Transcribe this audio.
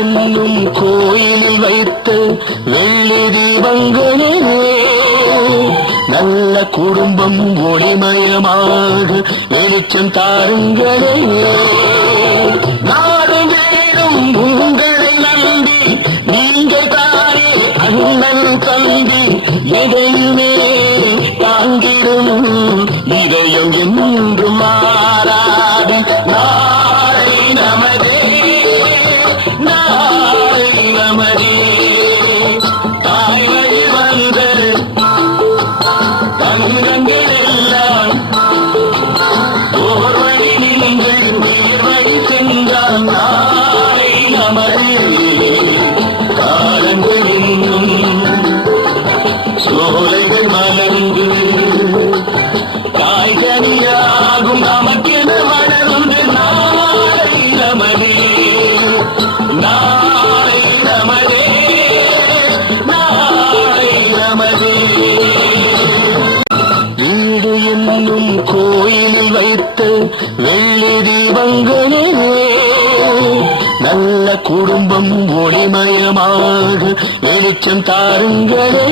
என்னும் கோயிலில் வைத்த வெள்ளி தீபங்களே நல்ல குடும்பம் ஒளிமயமாக வெளிச்சம் தாருங்களே. நாடு வீடும் உங்களை நம்பி நீங்கள் தானே அண்ணன் தம்பி எதையுமே தாங்கிடும் இதயம் என்றும் மாறாது. நாளை நமதே நாளை நமதே தாய்மையில் வந்த தங்கங்கள் எல்லாம் ஓர் வழி நீங்கள் நேர்வழி சென்றால் நாளை நமதே காலங்கள் இன்னும் சோலைகள் மலர்ந்து காய்கனியாகும் நமக்கென வளர்ந்து நாளை நமதே நாளை நமதே நாளை நமதே. வீடு என்னும் கோயிலில் வைத்த வெள்ளி தீபங்களே நல்ல குடும்பம் ஒளிமயமாக வெளிச்சம் தாருங்களே.